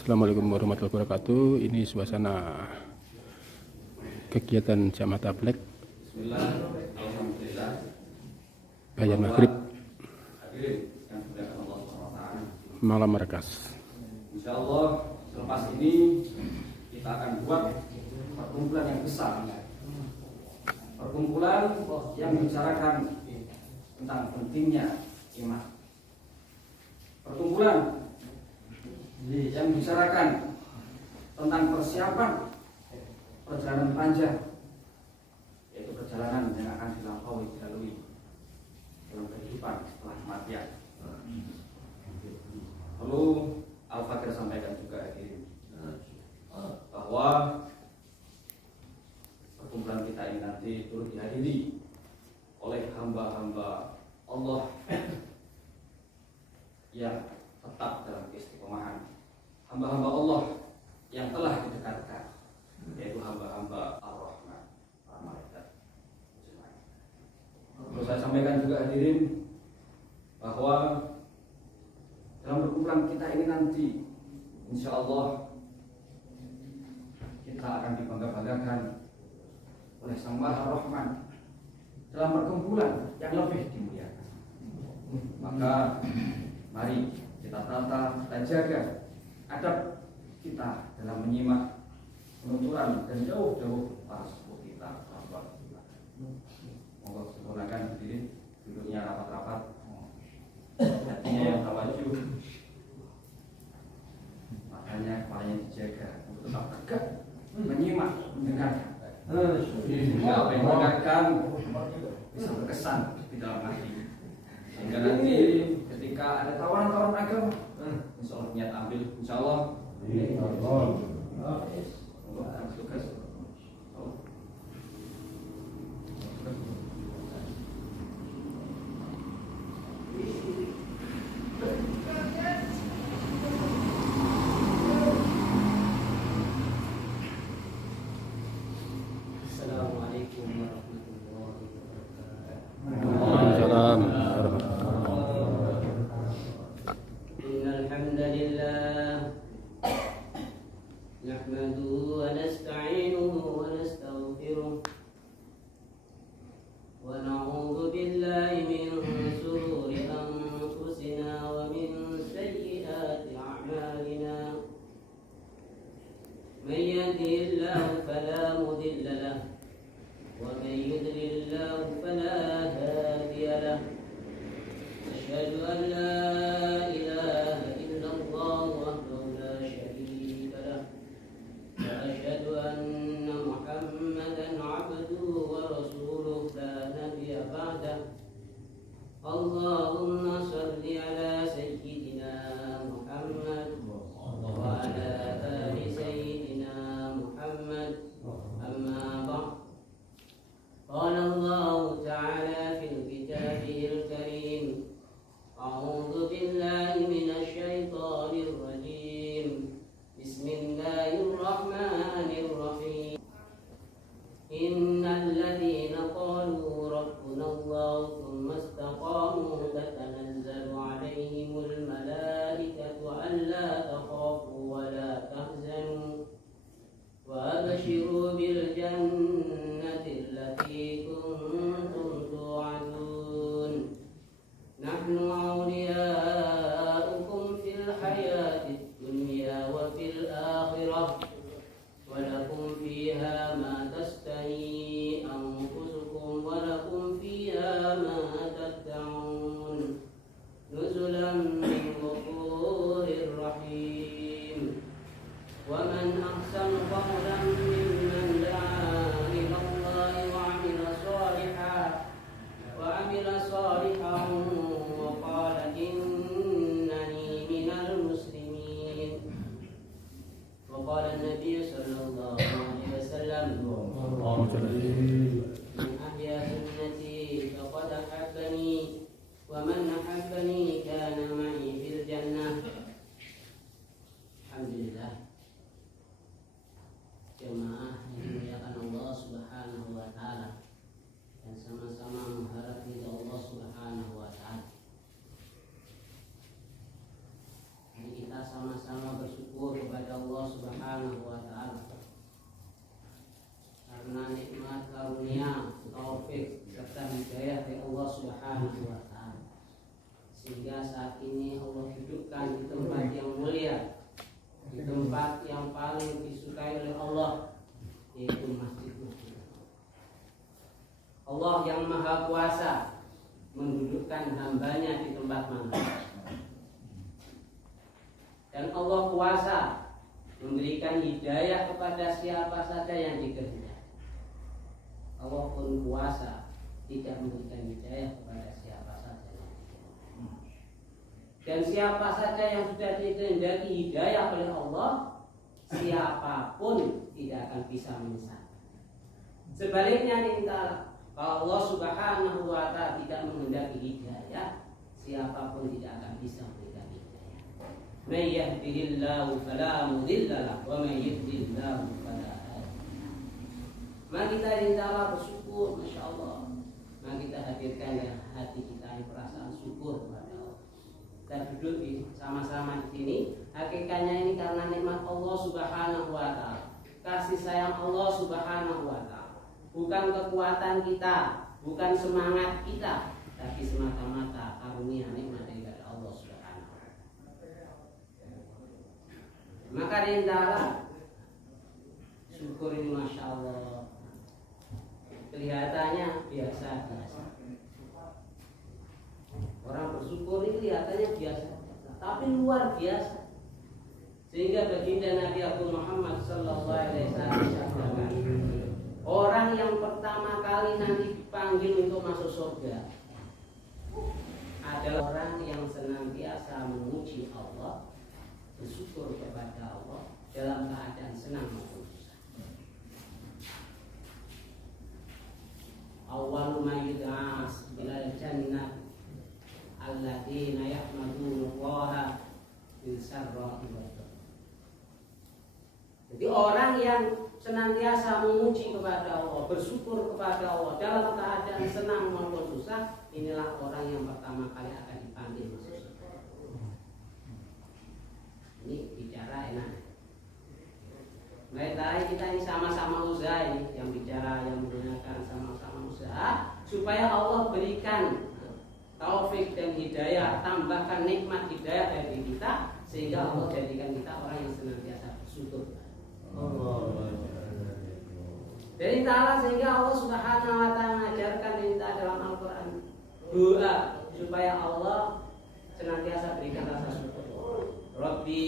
Assalamualaikum warahmatullahi wabarakatuh. Ini suasana kegiatan jamaah tabligh bayan maghrib malam markas. Insyaallah selepas ini kita akan buat perkumpulan yang besar, perkumpulan yang membicarakan tentang pentingnya iman, perkumpulan yang membicarakan tentang persiapan perjalanan panjang, yaitu perjalanan yang akan dilalui dalam kehidupan setelah kematian. Perlu Al-Fakir sampaikan juga ini bahwa perkumpulan kita ini nanti turut dihadiri oleh hamba-hamba Allah yang tetap dalam keistiqomahan, hamba-hamba Allah yang telah didekatkan, yaitu hamba-hamba Ar-Rahman, para malaikat. Perlu saya sampaikan juga hadirin bahwa dalam perkumpulan kita ini nanti insya Allah kita akan dibangga-banggakan oleh Sang Maha Rahman dalam perkumpulan yang lebih dimuliakan. Maka mari kita tata dan jaga adab kita dalam menyimak penuturan dan jauh-jauh para sepuh kita. Monggo sempurnakan diri, duduknya rapat-rapat, hatinya yang tawaju, makanya kepalanya dijaga untuk tetap tegak menyimak, mendengarkan, sehingga apa yang mendengarkan bisa berkesan di dalam hati, sehingga nanti ketika ada tawaran-tawaran agama, insya Allah niat ambil, insya Allah. Untuk tugas. Assalamualaikum warahmatullahi wabarakatuh. Waalaikumsalam. Innal hamdalillah nahmaduhu wa nasta'inuhu wa nastaghfiruh wa na'udzu billahi min shururi anfusina wa min sayyiati a'malina. Man yahdihillahu fala mudilla lahu ومن يضلل الله فلا هادي له. أشهد أن لا إله إلا الله وحده لا شريك له وأشهد أن محمدا عبده ورسوله لا نبي بعده. اللهم صل على سيدنا محمد وعلى آل سيدنا محمد. أما بعد، قال الله تعالى في كتابه الكريم: أعوذ بالله من الشيطان الرجيم. بسم الله الرحمن الرحيم. إن الذين قالوا ربنا الله ثم استقاموا تتنزل عليهم ini Allah dudukkan di tempat yang mulia, di tempat yang paling disukai oleh Allah, yaitu masjid-masjid. Allah yang Maha Kuasa mendudukkan hambanya di tempat mana, dan Allah kuasa memberikan hidayah kepada siapa saja yang dikehendaki. Allah pun kuasa tidak memberikan hidayah kepada siapa saja yang dikehendaki. Dan siapa saja yang sudah dikehendaki hidayah oleh Allah, siapapun tidak akan bisa menyesatkan. Sebaliknya kalau Allah Subhanahu wa Ta'ala tidak menghendaki hidayah, siapapun tidak akan bisa memberikan hidayah. May yahdihillahu fala mudilla lahu wa may yudlilillahu fala hadiya lahu. Mari kita insyaallah bersyukur, Masya Allah. Mari kita hadirkan ya hati kita ini perasaan syukur kepada Allah. Kita duduk sama-sama di sini. Hakikatnya ini karena nikmat Allah Subhanahu wa Ta'ala, kasih sayang Allah Subhanahu wa Ta'ala. Bukan kekuatan kita, bukan semangat kita, tapi semata-mata karunia nikmat dari Allah Subhanahu wa Ta'ala. Maka di antara syukur ini, Masya Allah, kelihatannya biasa-biasa. Orang bersyukur ini kelihatannya biasa-biasa, tapi luar biasa. Sehingga baginda Nabi Muhammad sallallahu alaihi wasallam, orang yang pertama kali nanti dipanggil untuk masuk surga adalah orang yang senantiasa memuji Allah, bersyukur kepada Allah dalam keadaan senang maupun susah. Awwalu ma yud'as ilal jannah alladzina yahmaduna Allah bil sarra'i wad dharra. Jadi orang yang senantiasa memuji kepada Allah, bersyukur kepada Allah dalam keadaan senang maupun susah, inilah orang yang pertama kali akan dipanggil masuk surga. Ini bicara enak. Baik, kita ini sama-sama usaha ini, yang bicara, yang menggunakan sama-sama usaha supaya Allah berikan taufik dan hidayah, tambahkan nikmat hidayah dari kita, sehingga Allah jadikan kita orang yang senantiasa bersyukur. Dari ta'ala, sehingga Allah Subhanahu wa Ta'ala mengajarkan kita dalam Al-Quran doa supaya Allah senantiasa berikan rasa syukur. Rabbi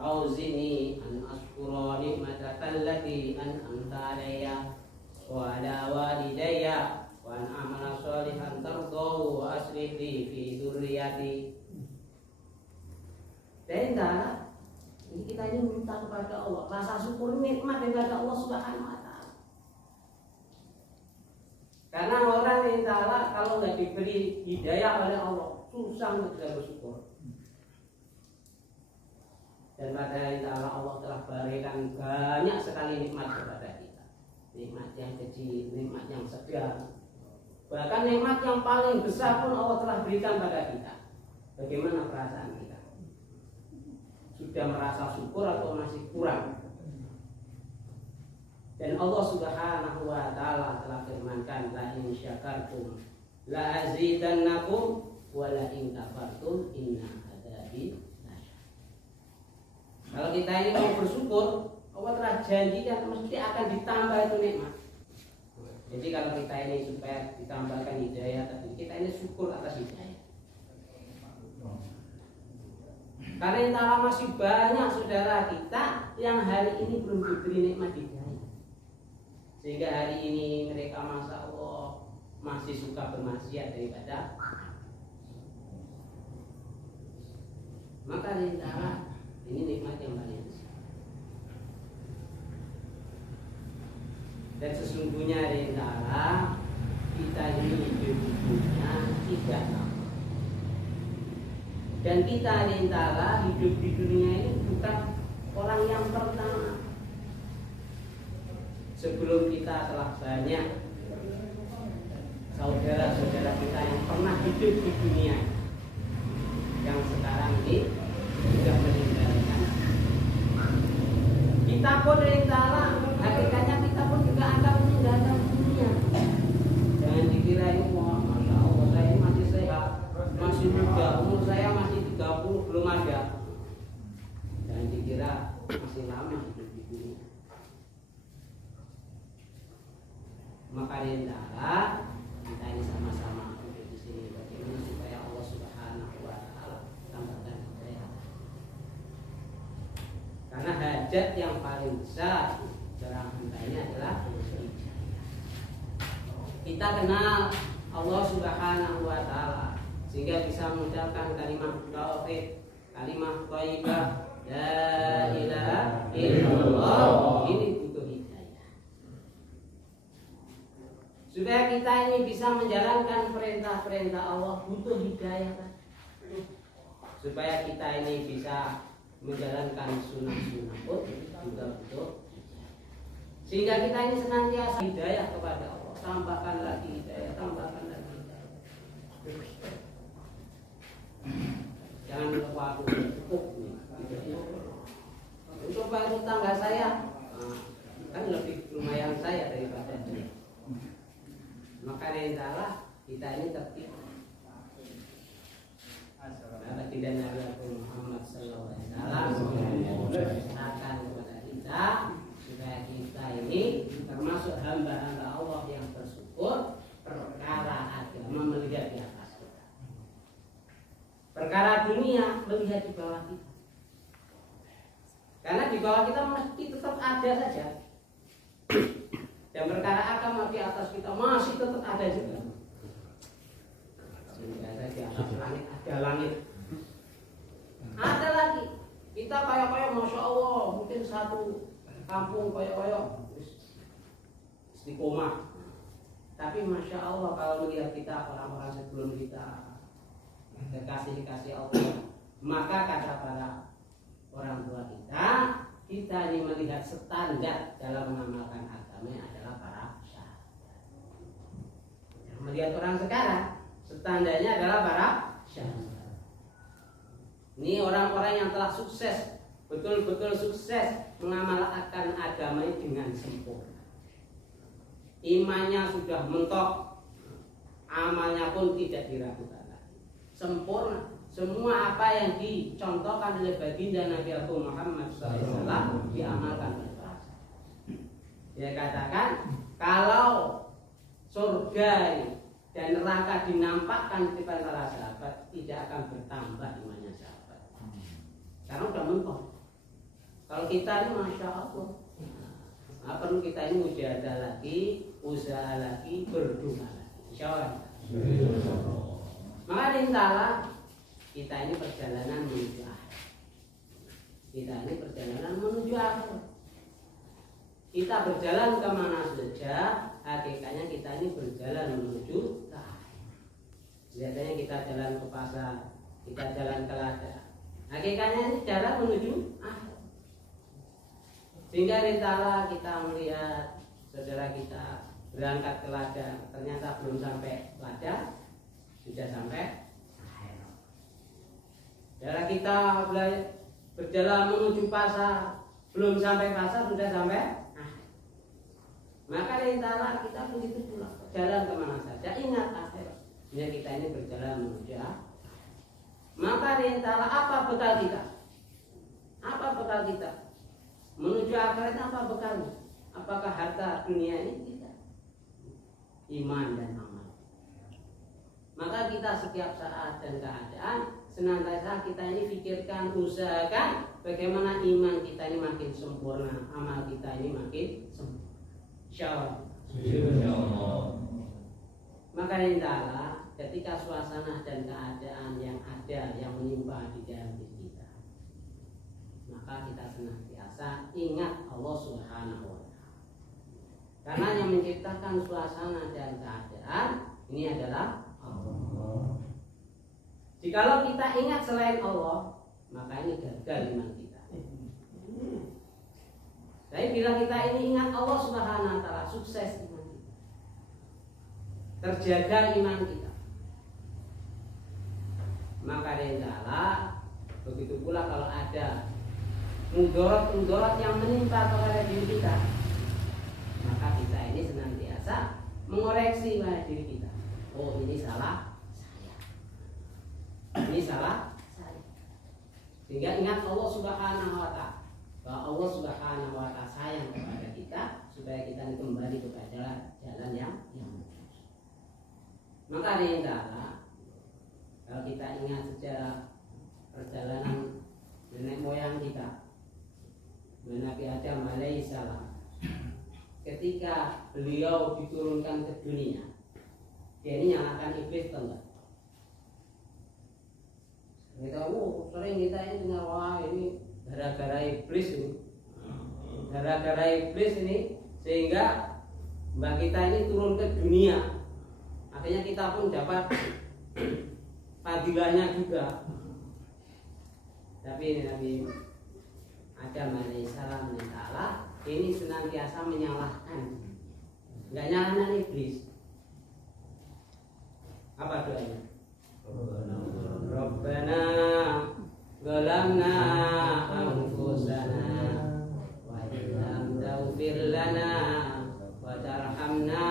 auzini an ashkura ni'mataka allati an'amta alayya wa ala walidayya wa an a'mala shalihan tardahu wa aslih li fi dzurriyyati. Dari ta'ala, ini kita ini minta kepada Allah rasa syukur, nikmat daripada Allah Subhanahu wa Ta'ala. Karena orang yang ta'ala kalau nggak diberi hidayah oleh Allah, susah untuk bisa bersyukur. Dan pada hari ta'ala Allah telah berikan banyak sekali nikmat kepada kita. Nikmat yang kecil, nikmat yang sedang, bahkan nikmat yang paling besar pun Allah telah berikan pada kita. Bagaimana perasaan kita? Sudah merasa syukur atau masih kurang? Dan Allah Subhanahu wa Ta'ala telah firmankan, la in syakartum la azidannakum wa la in kafartum inna adzabi lasyadid. Kalau kita ini mau bersyukur, Allah telah janjikan mesti akan ditambah itu nikmat. Jadi kalau kita ini supaya ditambahkan hidayah, tapi kita ini syukur atas hidayah. Karena entahlah masih banyak saudara kita yang hari ini belum diberi nikmat hidayah, sehingga hari ini mereka Masya Allah masih suka bermaksiat daripada. Maka entahlah ini nikmat yang paling besar. Dan sesungguhnya entahlah kita ini hidup di dunia tidak lama. Dan kita entahlah hidup di dunia ini bukan orang yang pertama. Sebelum kita telah banyak saudara-saudara kita yang pernah hidup di dunia, yang sekarang ini sudah meninggalkan. Kita pun entahlah, hakikatnya kita pun juga akan meninggalkan dunia. Jangan dikira ini, wah Masya Allah saya masih sehat, masih muda, umur saya masih 30 belum ada. Dan dikira masih lama hidup di dunia. Maka hendaklah kita ini sama-sama untuk di sini bagaimana supaya Allah Subhanahu wa taala tambahkan hidayah. Karena hajat yang paling besar dalam kita ini adalah hidayah. Kita kenal Allah Subhanahu wa taala sehingga bisa mengucapkan kalimat tauhid, kalimat thayyibah, la ilaha illallah. Ini butuh hidayah. Supaya kita ini bisa menjalankan perintah-perintah Allah butuh hidayah kan? Supaya kita ini bisa menjalankan sunnah-sunnah pun juga butuh. Sehingga kita ini senantiasa hidayah kepada Allah. Tambahkan lagi hidayah, tambahkan lagi hidayah. Jangan lupa aku cukup nih. Untuk bantu tangga saya, kan lebih lumayan saya daripada dia. Maka hendaklah kita ini tertib. Karena tidak Nabi Muhammad SAW akan kepada kita supaya kita ini termasuk hamba-hamba Allah yang bersyukur perkara agama melihat di atas kita. Perkara dunia melihat di bawah kita. Karena di bawah kita mesti tetap ada saja. Dan perkara agama di atas kita masih tetap ada juga. Sehingga ada di atas langit ada langit. Ada lagi. Kita kayak Masya Allah mungkin satu kampung kayak istiqomah. Tapi Masya Allah kalau melihat kita orang-orang sebelum kita dikasih Allah, maka kata para orang tua kita ini melihat standar dalam mengamalkan agama adalah para sahabat. Melihat orang sekarang standarnya adalah para sahabat. Ini orang-orang yang telah sukses, betul-betul sukses mengamalkan agama ini dengan sempurna. Imannya sudah mentok, amalnya pun tidak diragukan lagi. Sempurna. Semua apa yang dicontohkan oleh baginda Nabi Muhammad SAW diamalkan oleh para sahabat. Dia katakan kalau surga dan neraka dinampakkan kepada para sahabat tidak akan bertambah imannya sahabat. Karena udah mentok. Kalau kita ini Masya Allah, perlu kita ini mujahadah lagi, usaha lagi, berdoa lagi. Insya Allah. Maka insyaallah kita ini perjalanan menuju akhir. Kita ini perjalanan menuju akhir. Kita berjalan kemana saja, hakikatnya kita ini berjalan menuju ke akhir. Biasanya kita jalan ke pasar, kita jalan ke ladang. Hakikatnya ini jalan menuju akhir. Sehingga rintalah kita melihat saudara kita berangkat ke ladang, ternyata belum sampai ladang, sudah sampai. Saudara kita berjalan menuju pasar, belum sampai pasar sudah sampai. Maka rintalah kita begitu pula jalan kemana saja. Ingat akhir. Ya kita ini berjalan menuju. Maka rintalah apa bekal kita? Apa bekal kita? Menuju akhirat apa bekalnya? Apakah harta dunia ini? Tidak. Iman dan amal. Maka kita setiap saat dan keadaan senantiasa kita ini pikirkan, usahakan bagaimana iman kita ini makin sempurna, amal kita ini makin sempurna. Insyaallah. Maka hendaklah ketika suasana dan keadaan yang ada yang menimpa di dalam diri kita, maka kita senantiasa ingat Allah Subhanahu wa taala. Karena yang menciptakan suasana dan keadaan ini adalah Allah. Jikalau kita ingat selain Allah, maka ini gagal iman kita. Tapi bila kita ini ingat Allah Subhanahu wa taala, sukses iman kita. Terjaga iman kita. Maka hendaklah begitu pula kalau ada mudarat-mudarat yang menimpa kepada diri kita, maka kita ini senantiasa mengoreksi pada diri kita. Oh, ini salah saya. salah saya. Sehingga ingat Allah Subhanahu wa Ta'ala, bahwa Allah Subhanahu wa Ta'ala sayang kepada kita supaya kita kembali kepada jalan yang lurus. Maka hendaklah kalau kita ingat sejarah perjalanan nenek moyang kita, Nabi Adam alaihissalam, ketika beliau diturunkan ke dunia, dia ini nyalakan iblis atau enggak? Kita sering kita ini dengar, wah ini gara-gara iblis ini, gara-gara iblis ini sehingga mbak kita ini turun ke dunia. Akhirnya kita pun dapat fadilahnya juga. Tapi ini Nabi Adam alaihissalam ini senantiasa menyalahkan, nggak nyalakan iblis. Apa doanya? Rabbana zalamna anfusana wa illam taghfir lana wa tarhamna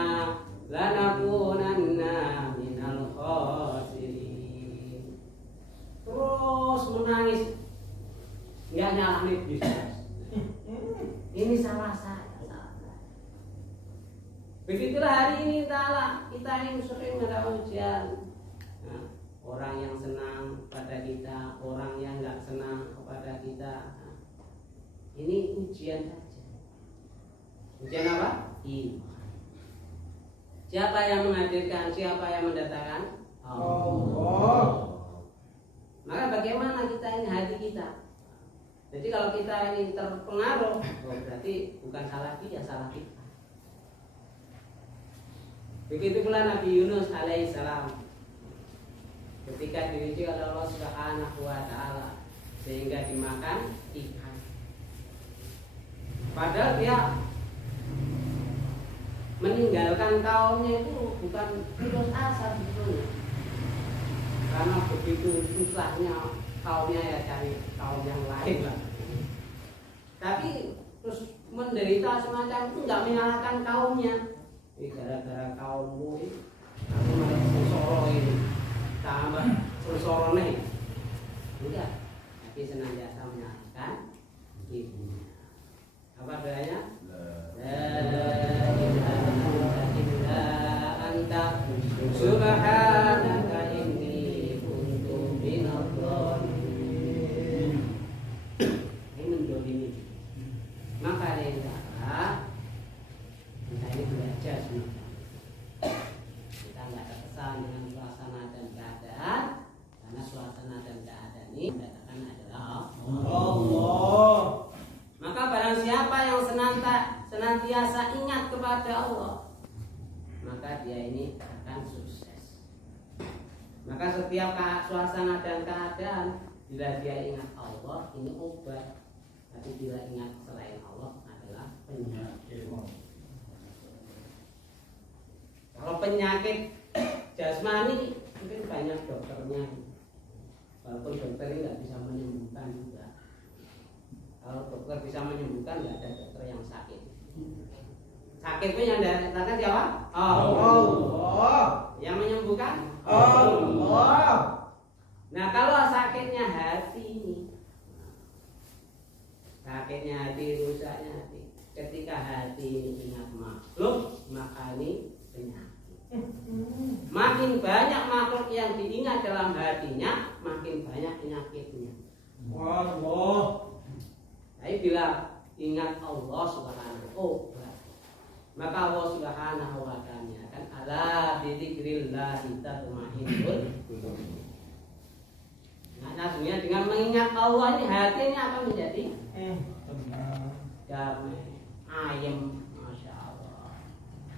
lanakunanna minal khasirin. Terus menangis, nggak nyalakan iblis. Ini salah saya. Begitulah hari ini kita yang sering ada ujian. Nah, orang yang senang pada kita, orang yang nggak senang kepada kita. Nah, ini ujian saja. Ujian apa? Iman. Siapa yang menghadirkan? Siapa yang mendatangkan? Allah. Maka bagaimana kita ini hati kita? Jadi kalau kita ini terpengaruh, berarti bukan salah dia, salah kita. Begitu pula Nabi Yunus alaihissalam ketika diuji oleh Allah Subhanahu wa Ta'ala sehingga dimakan ikan. Padahal dia meninggalkan kaumnya itu bukan putus asa sebetulnya, karena begitu susahnya kaumnya ya cari kaum yang lain lah. Tapi terus menderita semacam itu nggak menyalahkan kaumnya. Gara-gara kaummu aku malah sensoro ini tambah sensoro nih. Enggak, tapi senantiasa menyalahkan ibunya. Apa doanya? La ilaha illa anta subhanaka inni kuntu minadh dhalimin. Ini mendolimi. Maka kita ini belajar semua. Kita nggak terkesan dengan suasana dan keadaan, karena suasana dan keadaan ini mendatangkan adalah Allah. Maka barang siapa yang senantiasa ingat kepada Allah, maka dia ini akan sukses. Maka setiap suasana dan keadaan, bila dia ingat Allah, ini obat. Tapi bila ingat selain Allah adalah penyakit. Kalau penyakit jasmani mungkin banyak dokternya, walaupun dokter ini nggak bisa menyembuhkan juga. Kalau dokter bisa menyembuhkan, nggak ada dokter yang sakit. Sakit pun yang datangkan siapa? Allah. Yang menyembuhkan Allah. Nah kalau sakitnya hati ini, sakitnya hati, rusaknya hati. Ketika hati ini ingat makhluk, maka ini penyakit. Makin banyak makhluk yang diingat dalam hatinya, makin banyak penyakitnya. Allah. Tapi bila ingat Allah Subhanahu wa Ta'ala, maka Allah Subhanahu wa Ta'ala akan ala bidzikrillah tatma'innul qulub. Nah, maksudnya dengan mengingat Allah ini hatinya akan menjadi damai, ayem, masya Allah.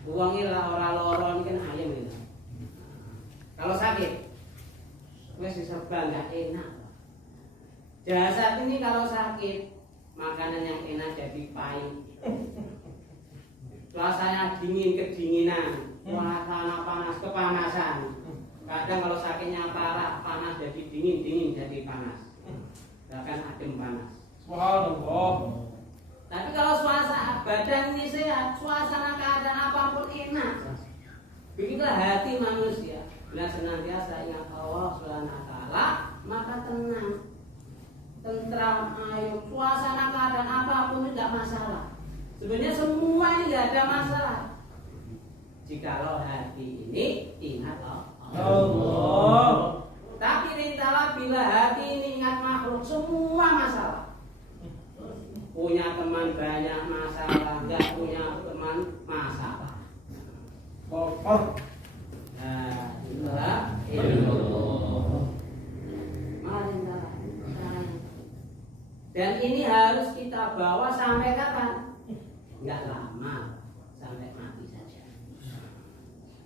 Uangnya orang loron kan ayem itu. Kalau sakit, masih serba nggak enak. Jasad ini kalau sakit, makanan yang enak jadi pahit. Suasana dingin kedinginan, suasana panas kepanasan. Kadang kalau sakitnya parah, panas jadi dingin, dingin jadi panas. Bahkan adem panas. Subhanallah. Tapi kalau suasana badan ini sehat, suasana keadaan apapun enak. Begitulah hati manusia. Bila senantiasa ingat Allah Subhanahu wa Ta'ala, tentram, ayo suasana keadaan apapun itu tidak masalah. Sebenarnya semua ini tidak ada masalah. Jikalau hati ini ingat Allah. Tapi rintalah bila hati ini ingat makhluk, semua masalah. Punya teman banyak masalah, nggak punya teman masalah. Nah, itulah ilmu. Dan ini harus kita bawa sampai kapan? Nggak lama, sampai mati saja.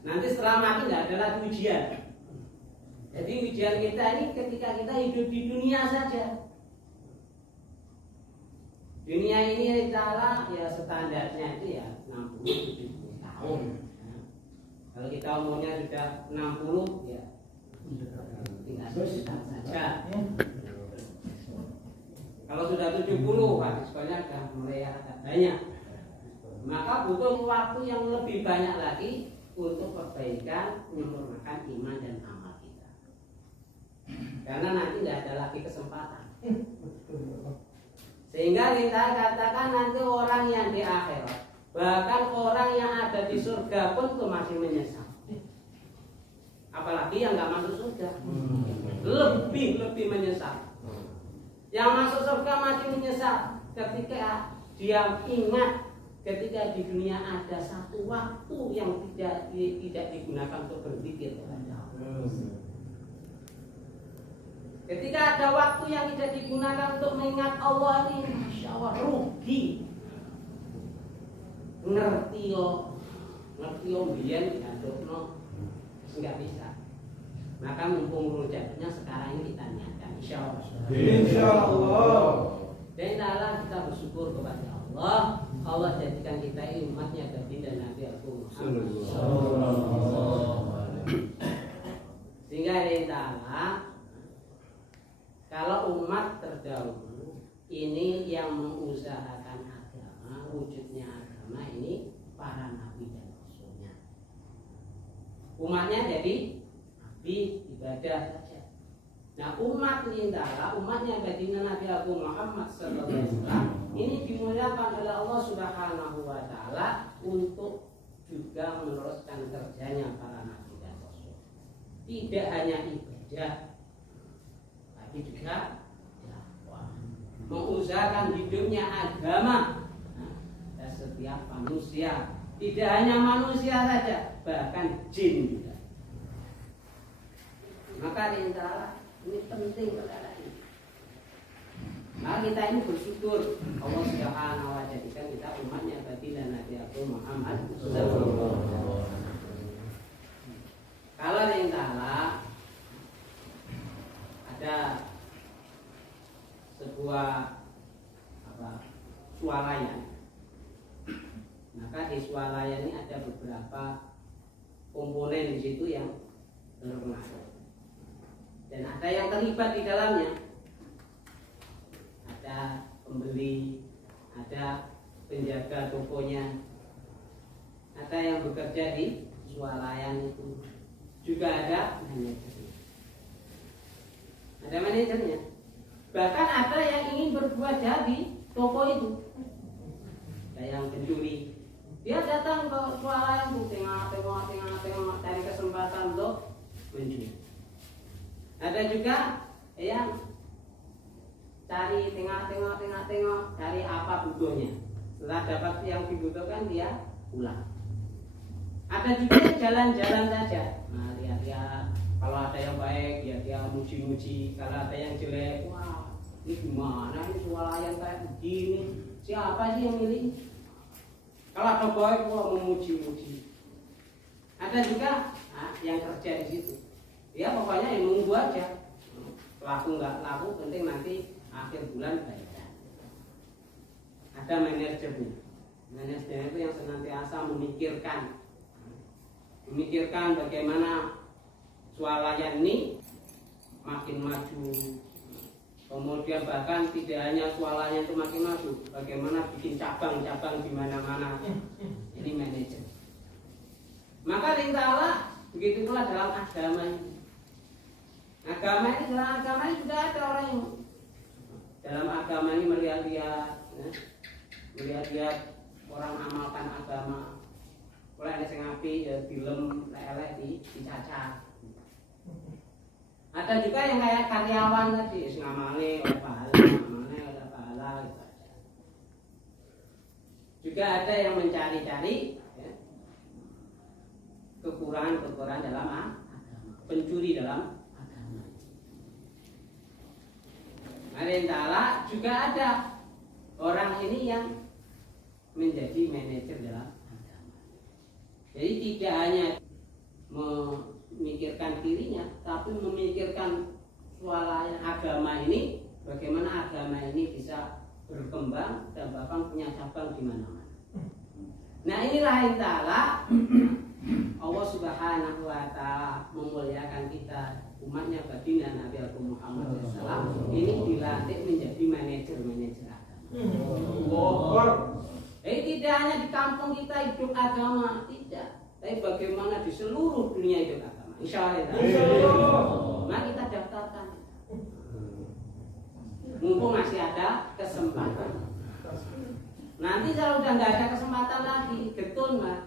Nanti setelah mati nggak ada lagi ujian. Jadi ujian kita ini ketika kita hidup di dunia saja. Dunia ini adalah ya standarnya itu ya 60-70 tahun. Kalau kita umurnya sudah 60 ya tinggal sebentar saja. Kalau sudah 70 sekolahnya sudah mulai agak banyak. Maka butuh waktu yang lebih banyak lagi untuk perbaikan, menyempurnakan iman dan amal kita. Karena nanti tidak ada lagi kesempatan. Sehingga kita katakan nanti orang yang di akhirat, bahkan orang yang ada di surga pun itu masih menyesal. Apalagi yang nggak masuk surga, lebih menyesal. Yang masuk surga masih menyesal ketika dia ingat ketika di dunia ada satu waktu yang tidak digunakan untuk berpikir kepada Allah. Ketika ada waktu yang tidak digunakan untuk mengingat Allah ini, masya Allah rugi. Ngerti yo biyen ngadukno nggak bisa. Maka mumpung rujaknya sekarang ini kita niatkan, insya Allah. Insya Allah. Dan Allah kita bersyukur kepada Allah. Allah jadikan kita ini umatnya baginda Nabi Muhammad. Sehingga Allah, kalau umat terdahulu ini yang mengusahakan agama, wujudnya agama ini para nabi dan rasulnya. Umatnya jadi nabi ibadah saja. Nah umat ini adalah umatnya baginda Nabi Muhammad SAW ini dimuliakan oleh Allah Subhanahu Wa Taala untuk juga meneruskan kerjanya para nabi dan rasul. Tidak hanya ibadah, tapi juga dakwah, mengusahakan hidupnya agama. Dan setiap manusia, tidak hanya manusia saja, bahkan jin juga. Maka diantara ini penting perkara ini. Maka kita ini bersyukur Allah Subhanahu wa jadikan kita umatnya baginda Nabi Muhammad SAW. Kalau diantara ada sebuah swalayan, maka di swalayan ini ada beberapa komponen di situ yang berpengaruh dan ada yang terlibat di dalamnya. Ada pembeli, ada penjaga tokonya, ada yang bekerja di swalayan itu, juga ada manajernya. Ada manajernya. Bahkan ada yang ingin berbuat jahat di toko itu. Ada yang pencuri. Dia datang ke swalayan itu, tengok cari kesempatan untuk mencuri. Ada juga yang cari tengok, cari apa butuhnya. Setelah dapat yang dibutuhkan dia pulang. Ada juga yang jalan-jalan saja. Nah, lihat-lihat. Kalau ada yang baik, ya dia muji-muji. Kalau ada yang jelek, wah ini gimana ini swalayan kayak begini? Siapa sih yang milih? Kalau ada baik, wah memuji-muji. Ada juga yang kerja di situ. Ya pokoknya yang nunggu aja. Laku nggak laku, penting nanti akhir bulan bayar. Ada manajernya. Manajernya itu yang senantiasa memikirkan bagaimana swalayan ini makin maju. Kemudian bahkan tidak hanya swalayan itu makin maju, bagaimana bikin cabang-cabang di mana-mana. Ini manajer. Maka Allah begitu pula dalam agama ini. Agama ini juga ada orang yang dalam agama ini melihat-lihat, ya, melihat-lihat orang amalkan agama. Mulai ada sing apik ya film elek dicacat. Ada juga yang kayak karyawan tadi, ngamale oleh pahala, ngamale oleh pahala gitu aja. Juga ada yang mencari-cari ya, kekurangan-kekurangan dalam agama, pencuri dalam agama. Ta'ala juga ada orang ini yang menjadi manajer dalam agama. Jadi tidak hanya memikirkan dirinya, tapi memikirkan swalayan agama ini, bagaimana agama ini bisa berkembang dan bahkan punya cabang di mana-mana. Nah inilah yang ta'ala Allah Subhanahu wa ta'ala memuliakan kita, umatnya baginda Nabi Muhammad SAW ini dilatih menjadi manajer-manajer agama. Tidak hanya di kampung kita hidup agama, tidak, tapi bagaimana di seluruh dunia hidup agama. Insya Allah. Nah kita daftarkan. Mumpung masih ada kesempatan. Nanti kalau udah nggak ada kesempatan lagi, getun Mas.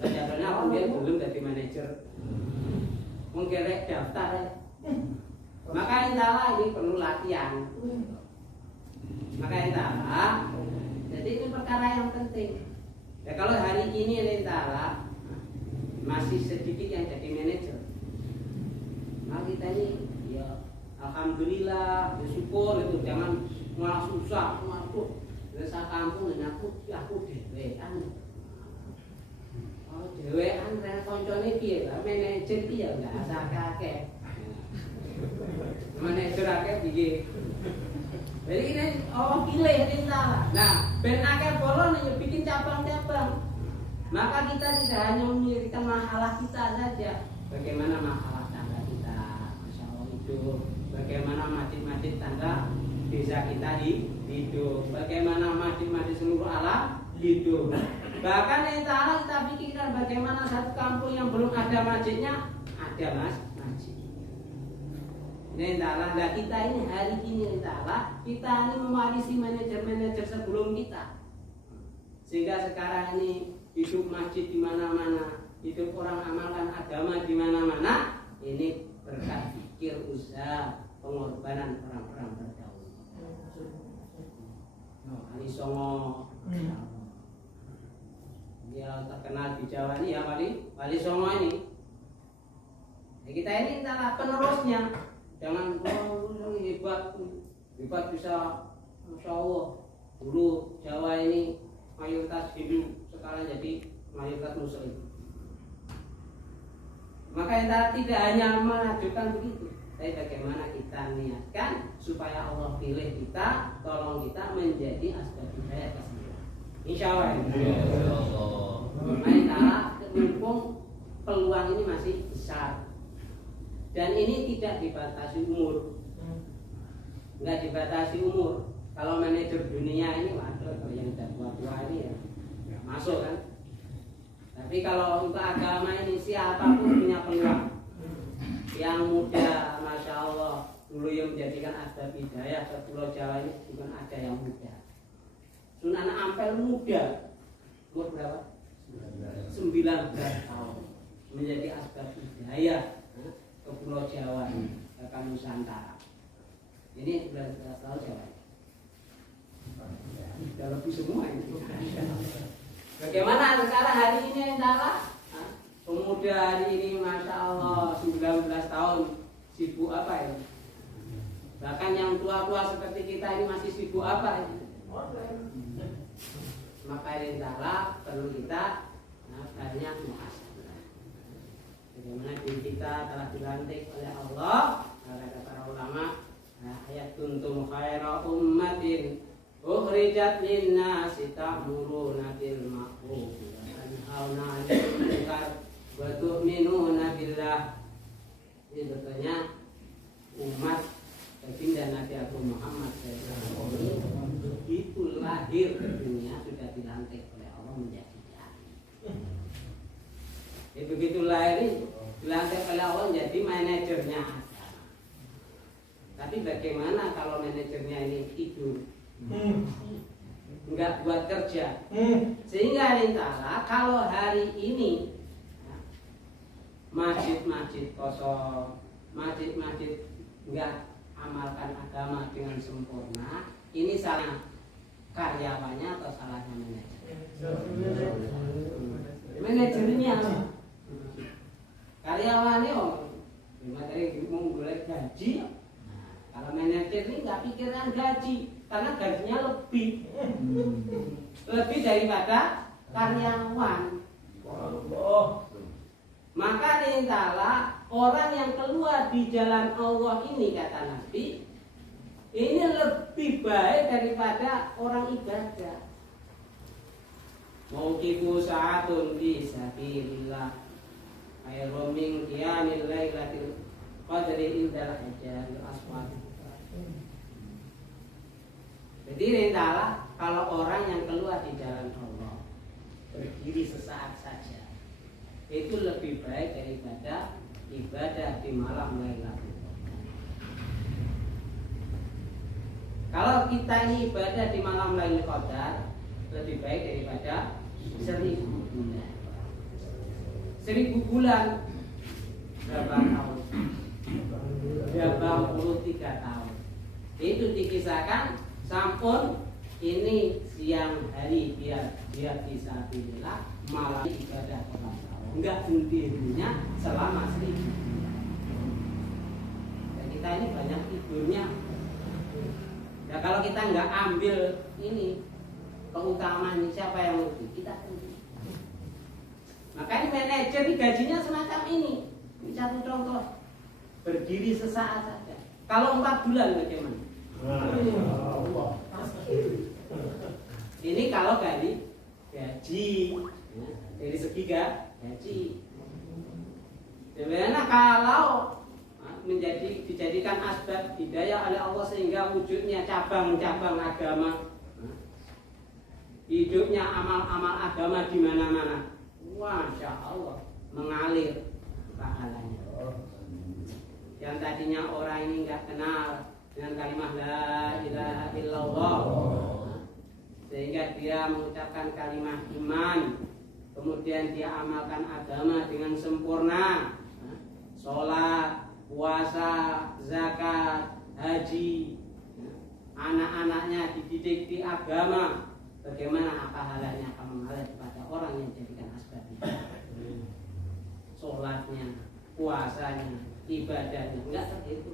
Sebenarnya orang dia belum jadi manajer, menggerek daftar ya. Maka intalah ini perlu latihan. Maka intalah, jadi ini perkara yang penting. Ya kalau hari ini intalah masih sedikit yang jadi manajer, nah kita ini ya alhamdulillah bersyukur itu, jangan malah susah, waduh desa kampung dan aku dewean. Oh dewean rene koncone piye lah manajer piye enggak asal kakek. Manajer akeh piye. Jadi ini pilih ini salah. Nah, ben akeh bolon ya bikin cabang-cabang. Maka kita tidak hanya memikirkan masalah kita saja, bagaimana masalah tangga kita, Masya Allah hidup, bagaimana masjid-masjid tangga desa kita hidup, bagaimana masjid-masjid seluruh alam hidup. Bahkan yang salah kita pikirkan bagaimana satu kampung yang belum ada masjidnya ada masjid. Nentala, nah kita ini hari ini nentala, kita ini mewarisi manajer-manajer sebelum kita, sehingga sekarang ini hidup masjid di mana-mana, hidup orang amalkan agama di mana-mana. Ini berkat pikir usaha pengorbanan orang-orang terdahulu. Ali Songo, dia terkenal di Jawa ini ya Wali Songo ini. Nah, kita ini adalah penerusnya. Jangan hebat bisa, Masya Allah. Dulu Jawa ini mayoritas Hindu, sekarang jadi mayoritas Muslim. Maka kita tidak hanya mengajukan begitu, tapi bagaimana kita niatkan supaya Allah pilih kita, tolong kita menjadi asbab hidayah kesembilan. Insya Allah. Maka mumpung peluang ini masih besar. Dan ini tidak dibatasi umur, nggak dibatasi umur. Kalau manajer dunia ini, waduh, kalau yang sudah tua-tua ini ya masuk kan. Tapi kalau untuk agama ini siapapun punya peluang. Yang muda, Masya Allah, dulu yang menjadikan asbab hidayah ke Pulau Jawa ini bukan ada yang muda. Sunan Ampel muda, umur berapa? 19 tahun menjadi asbab hidayah ke Pulau Jawa, ke Nusantara. Ini sudah tahu Jawa. Sudah lebih semua ini. Bagaimana sekarang hari ini adalah pemuda hari ini, Masya Allah, 19 tahun sibuk apa ya? Bahkan yang tua-tua seperti kita ini masih sibuk apa ini? Maka ini adalah perlu kita banyak muhasabah. Bagaimana diri kita telah dilantik oleh Allah, kata para ulama, ayat kuntum khaira ummatin ukhrijat linnasi ta'muruna bil ma'ruf wa tanhauna 'anil munkar wa tu'minuna billah. Ini betulnya umat baginda Nabi Muhammad SAW begitu lahir ke dunia sudah dilantik oleh Allah menjadi dai. Begitu lahir dilantik oleh Allah menjadi manajernya agama. Tapi bagaimana kalau manajernya ini tidur, nggak buat kerja, sehingga entahlah kalau hari ini masjid-masjid kosong, masjid-masjid nggak amalkan agama dengan sempurna, ini salah karyawannya atau salahnya manajer? Manajernya, karyawannya materi mau boleh gaji. Kalau manajer ini nggak pikirkan gaji, karena gajinya lebih daripada karyawan. Maka intalah orang yang keluar di jalan Allah ini, kata Nabi, ini lebih baik daripada orang ibadah. Mauqifu sa'atun fi sabilillah khairun min qiyamil lailatil qadri indal hajaril aswad. Jadi intalah kalau orang yang keluar di jalan Allah berdiri sesaat saja, itu lebih baik daripada ibadah di malam Lailatul Qadar. Kalau kita ini ibadah di malam Lailatul Qadar, lebih baik daripada 1000 bulan. 1000 bulan berapa tahun? 83 tahun. Itu dikisahkan sampun ini siang hari biar bisa pilihlah, malam ibadah orang tahun. Enggak henti-hentinya selama 1000 bulan. Dan kita ini banyak tidurnya. Ya kalau kita nggak ambil ini keutamaan, siapa yang rugi? Kita rugi. Makanya manajer ini gajinya semacam ini. Ini satu contoh. Berdiri sesaat saja. Kalau 4 bulan bagaimana? Ini kalau gaji, dari segi gaji. Sebenarnya kalau dijadikan asbab hidayah oleh Allah sehingga wujudnya cabang-cabang agama, hidupnya amal-amal agama di mana-mana, masya Allah mengalir pahalanya. Yang tadinya orang ini nggak kenal dengan kalimat la ilaha illallah, sehingga dia mengucapkan kalimat iman, kemudian dia amalkan agama dengan sempurna, sholat, puasa, zakat, haji, anak-anaknya dididik di agama. Bagaimana pahalanya akan mengalir kepada orang yang jadikan asbab itu? Sholatnya, puasanya, ibadahnya, enggak seperti itu.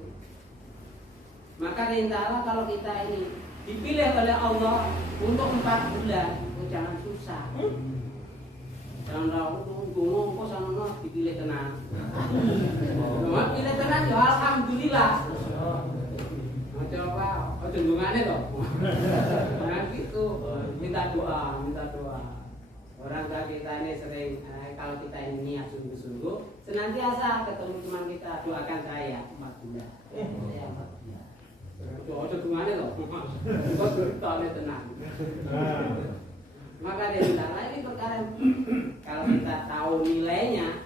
Maka rintalah kalau kita ini dipilih oleh Allah untuk 4 bulan, jangan susah. Jangan tahu ngomong kok sana dipilih tenang. Cuma pilih tenang ya alhamdulillah. Coba cenderungannya toh. Nah gitu, minta doa. Orang tua kita ini sering kalau kita ini niat sungguh-sungguh, senantiasa ketemu teman kita, doakan saya 4 bulan. Saya 4 bulan. Doa cenderungannya toh. Kok cerita tenang. Maka dari sana ini perkara kalau kita tahu nilainya,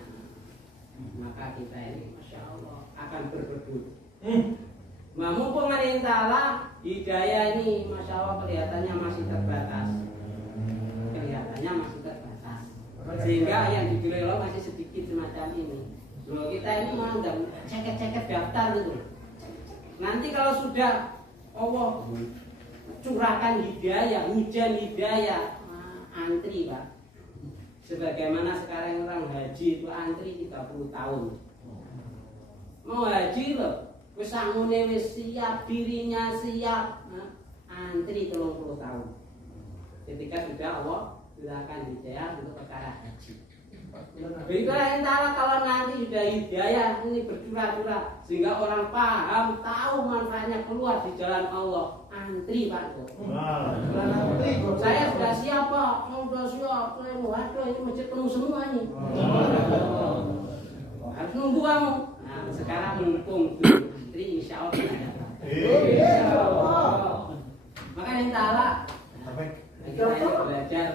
maka kita ini masya Allah akan berebut. Mumpung Allah hidayah ini masya Allah kelihatannya masih terbatas, sehingga yang dipilih Allah masih sedikit semacam ini. Loh, kita ini menganggap ceket-ceket daftar gitu. Nanti kalau sudah Allah curahkan hidayah, hujan hidayah, antri Pak. Sebagaimana sekarang orang haji itu antri 30 tahun. Mau haji loh, wis sangune wis siap, dirinya siap, antri 30 tahun. Ketika sudah Allah curahkan hidayah untuk perkara haji. Baiklah entahlah kalau nanti sudah hidayah ini bercurah-curah sehingga orang paham, tahu manfaatnya keluar di jalan Allah. Antri Pak. Saya sudah siap Pak, sudah siap. Saya mau waduh ini masjid penuh semua nih. Harus nunggu kamu. Nah sekarang mumpung antri insya Allah kita dapat. Maka entahlah kita ini belajar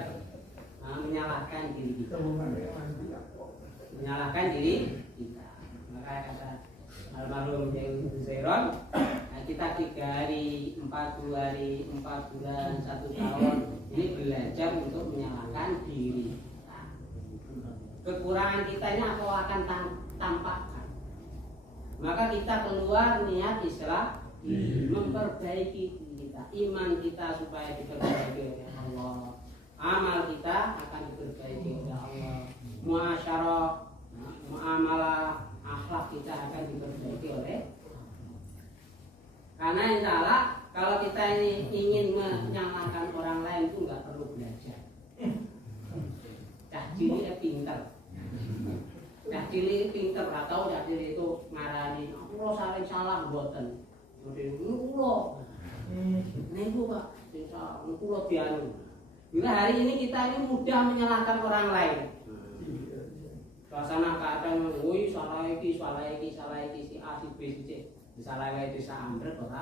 menyalahkan diri kita. Menyalahkan diri kita. Maka kata almarhum Syekh Zairon, kita 3 hari, 40 hari, 4 bulan, 1 tahun, ini belajar untuk menyalahkan diri. Kekurangan kita ini aku akan tampakkan. Maka kita keluar niat Islam, memperbaiki kita, iman kita supaya diperbaiki oleh Allah, amal kita akan diperbaiki oleh Allah, muasyarah, muamalah, akhlak kita akan diperbaiki oleh. Karena insya Allah kalau kita ini ingin menyalahkan orang lain itu nggak perlu belajar. Cah cilik pinter. Cah cilik pinter atau cah cilik itu ngarani, "Kulo saling salah mboten." Mesti kulo. Niku Pak, sing salah kulo dianu. Bila hari ini kita ini mudah menyalahkan orang lain. Suasana keadaan, woi salah iki si A si B si C. Salah wae desa ambrek ora.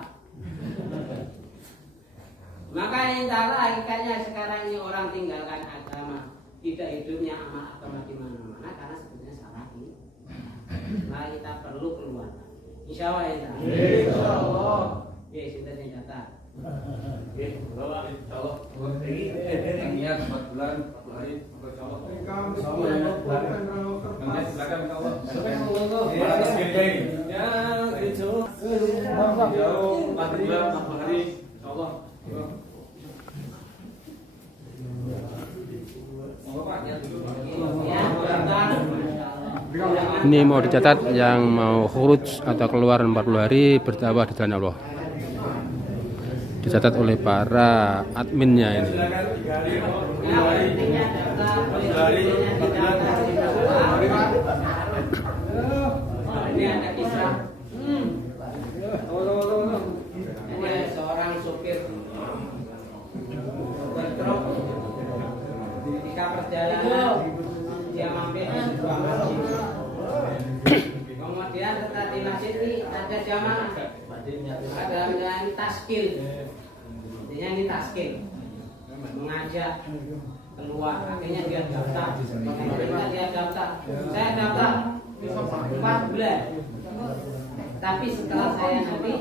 Maka yang salah hakikatnya sekarang ini orang tinggalkan agama, tidak hidupnya amal agama di mana-mana karena sebetulnya salah ini. Nah kita perlu keluar. Insya Allah ya. Insya Allah. Oke, sudah yang catat. Oke, Allah insya Allah. Ini 4 bulan, 4 hari, insya Allah. Silakan Allah. Ya, itu. Jauh 4 bulan, 4 hari, insya Allah. Ini mau dicatat yang mau khuruj atau keluar 40 hari berdakwah di jalan Allah. Dicatat oleh para adminnya ini. Ini ada kisah. Ini seorang sopir truk ketika perjalanan dia mampir di sebuah masjid. Kemudian setelah di masjid ini ada jamaah, ada yang taskil. Intinya ini taskil, mengajak keluar. Akhirnya dia daftar. Ketika dia daftar, saya daftar 4 bulan. Tapi setelah saya nanti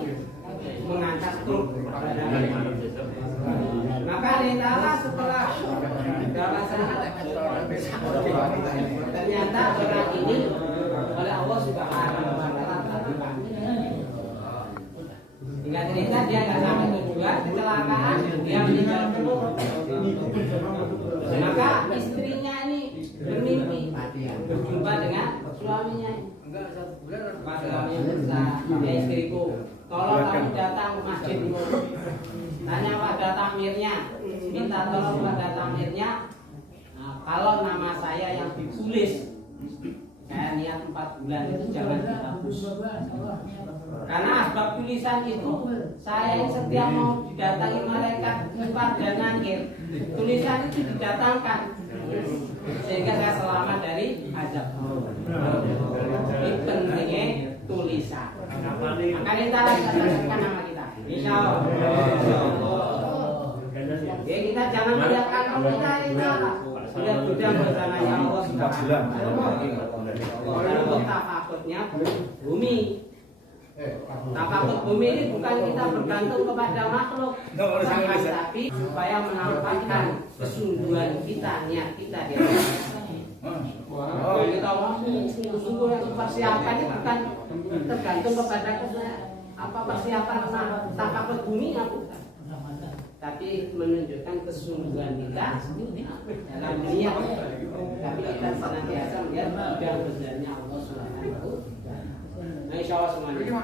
mengangkat truk, maka ternyata setelah dalam sana ternyata orang ini oleh Allah Subhanahu wa Ta'ala hingga cerita dia nggak sampai tujuan, kecelakaan, dia meninggal dunia. Maka istrinya ini bermimpi berjumpa dengan suaminya. Pas suaminya besar, ya istriku, tolong kamu datang ke masjid ini. Tanya pada takmirnya, minta tolong pada takmirnya. Nah, kalau nama saya yang ditulis, saya niat 4 bulan itu jangan dihapus. Karena asbab tulisan itu saya setiap mau didatangi malaikat cepat dan akhir, tulisan itu didatangkan sehingga saya selamat dari azab. Ini pentingnya tulisan. Maka kita laksanakan nama kita. Insya Allah. Ya, kita jangan melihat akal kita ini sudah gudang bersananya Allah Subhanahu wa Ta'ala. Untuk tafakutnya bumi. Tafakut bumi ini bukan kita bergantung kepada makhluk, tapi supaya menampakkan kesungguhan kita, niat kita di atas. Kita sungguh yang persiapan ini bukan tergantung kepada apa persiapan tafakut bumi, bukan. Tapi menunjukkan kesungguhan kita dalam niat. Tapi kita senantiasa melihat sudah besarnya Allah Subhanahu wa Ta'ala. Insya Allah semuanya.